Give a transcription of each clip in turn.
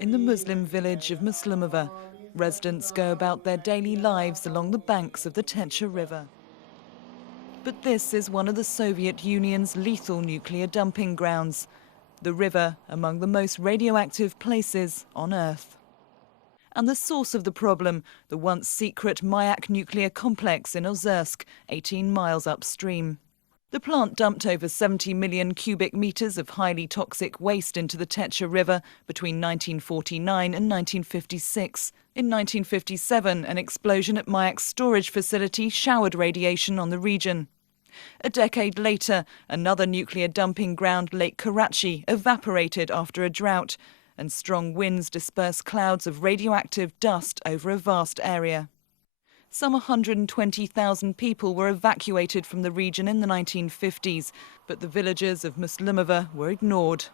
In the Muslim village of Muslumovo, residents go about their daily lives along the banks of the Techa River. But this is one of the Soviet Union's lethal nuclear dumping grounds, the river among the most radioactive places on Earth. And the source of the problem, the once secret Mayak nuclear complex in Ozersk, 18 miles upstream. The plant dumped over 70 million cubic meters of highly toxic waste into the Techa River between 1949 and 1956. In 1957, an explosion at Mayak's storage facility showered radiation on the region. A decade later, another nuclear dumping ground, Lake Karachi, evaporated after a drought, and strong winds dispersed clouds of radioactive dust over a vast area. Some 120,000 people were evacuated from the region in the 1950s, but the villagers of Muslumovo were ignored.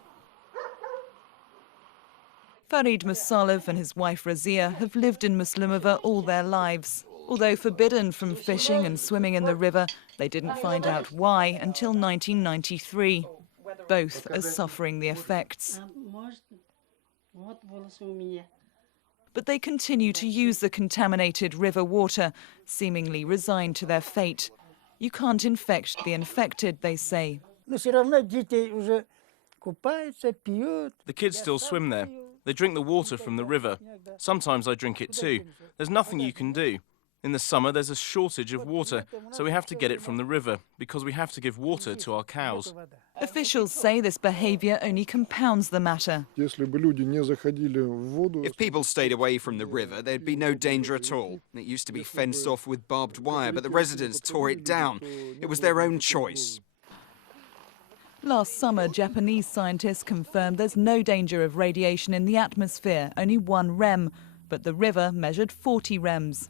Farid Musalov and his wife Razia have lived in Muslumovo all their lives. Although forbidden from fishing and swimming in the river, they didn't find out why until 1993. Both are suffering the effects. But they continue to use the contaminated river water, seemingly resigned to their fate. You can't infect the infected, they say. The kids still swim there. They drink the water from the river. Sometimes I drink it too. There's nothing you can do. In the summer, there's a shortage of water, so we have to get it from the river, because we have to give water to our cows. Officials say this behaviour only compounds the matter. If people stayed away from the river, there'd be no danger at all. It used to be fenced off with barbed wire, but the residents tore it down. It was their own choice. Last summer, Japanese scientists confirmed there's no danger of radiation in the atmosphere, only 1 rem, but the river measured 40 rems.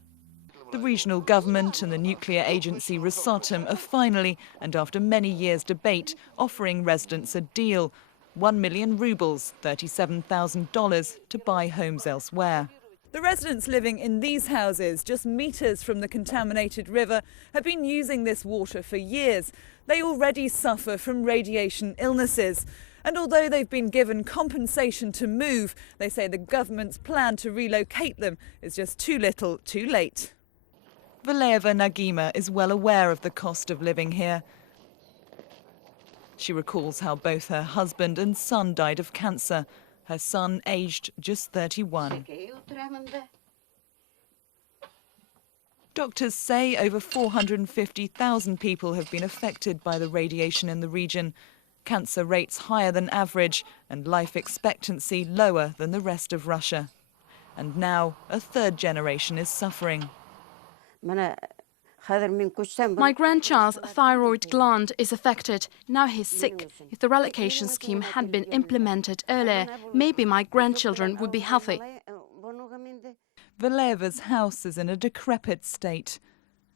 The regional government and the nuclear agency Rosatom are finally, and after many years' debate, offering residents a deal. 1 million rubles, $37,000, to buy homes elsewhere. The residents living in these houses, just meters from the contaminated river, have been using this water for years. They already suffer from radiation illnesses. And although they've been given compensation to move, they say the government's plan to relocate them is just too little, too late. Valeva Nagima is well aware of the cost of living here. She recalls how both her husband and son died of cancer, her son aged just 31. Doctors say over 450,000 people have been affected by the radiation in the region. Cancer rates higher than average and life expectancy lower than the rest of Russia. And now a third generation is suffering. My grandchild's thyroid gland is affected. Now he's sick. If the relocation scheme had been implemented earlier, maybe my grandchildren would be healthy. Valeva's house is in a decrepit state.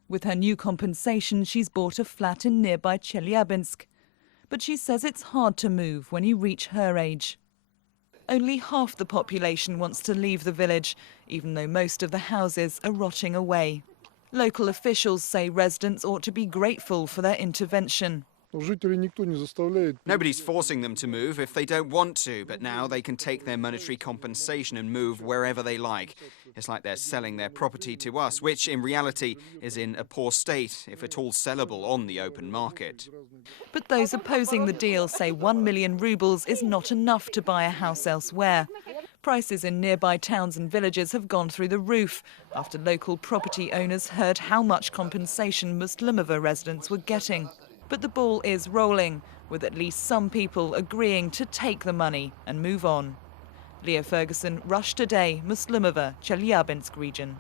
With her new compensation, she's bought a flat in nearby Chelyabinsk. But she says it's hard to move when you reach her age. Only half the population wants to leave the village, even though most of the houses are rotting away. Local officials say residents ought to be grateful for their intervention. Nobody's forcing them to move if they don't want to, but now they can take their monetary compensation and move wherever they like. It's like they're selling their property to us, which in reality is in a poor state, if at all sellable on the open market. But those opposing the deal say 1 million rubles is not enough to buy a house elsewhere. Prices in nearby towns and villages have gone through the roof after local property owners heard how much compensation Muslumovo residents were getting. But the ball is rolling, with at least some people agreeing to take the money and move on. Leah Ferguson, Rush Today, Muslumovo, Chelyabinsk region.